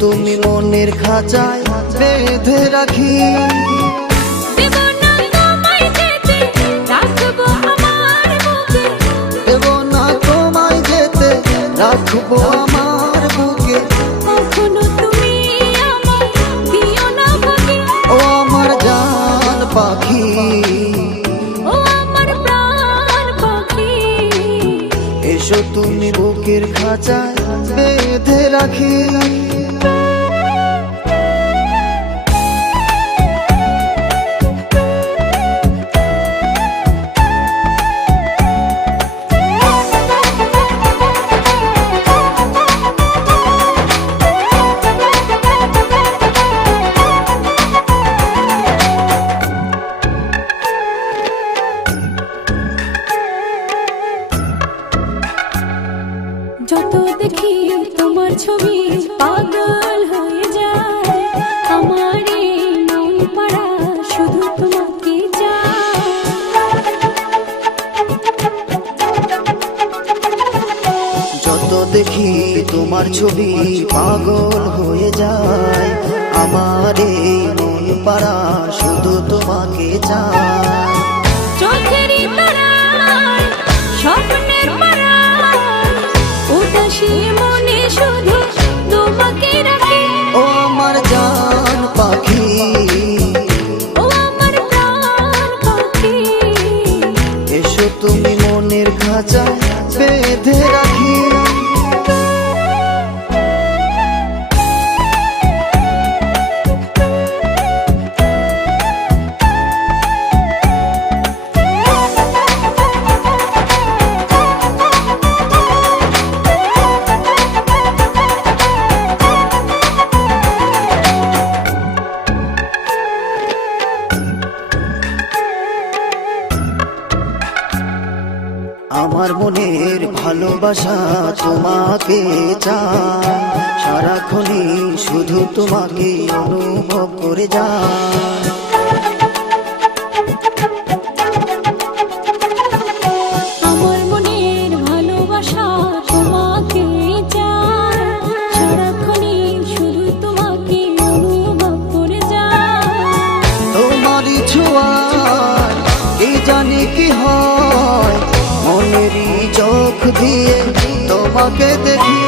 তুমি মনের খাঁচায় বেঁধে রাখি। দেব না তোমায় যেতে, রাখবো আমার বুকে। দেব না তোমায় যেতে, রাখবো আমার বুকে। কখনো তুমি আমায় দিও না ভাগে। ও আমার জান পাখি, ও আমার প্রাণ পাখি, এসো তুমি বুকের খাঁচায় বেঁধে রাখি। যত দেখি তোমার ছবি পাগল হয়ে যায়। আমার এই মন পাড়া শুধু তোমাকে চায়। যত দেখি তোমার ছবি পাগল হয়ে যায়। আমার এই মন পাড়া শুধু তোমাকে চায়। চোখেরই তারায়, স্বপ্নের পাড়ায়, উদাসী মনে শুধু তোমাকে রাখি। ও আমার জান পাখি, ও আমার প্রাণ পাখি, এসো তুমি মনের খাঁচায় বেঁধে রাখি। আমার মনের ভালোবাসা তোমাকে চায়। সারাক্ষণই শুধু তোমাকে অনুভব করে যায়। আমার মনের ভালোবাসা তোমাকে চায়। সারাক্ষণই শুধু তোমাকে অনুভব করে যায়। তোমারই ছোঁয়ায় কি জানি কি হয়, মনেরই চোখ দিয়ে তোমাকে দেখি।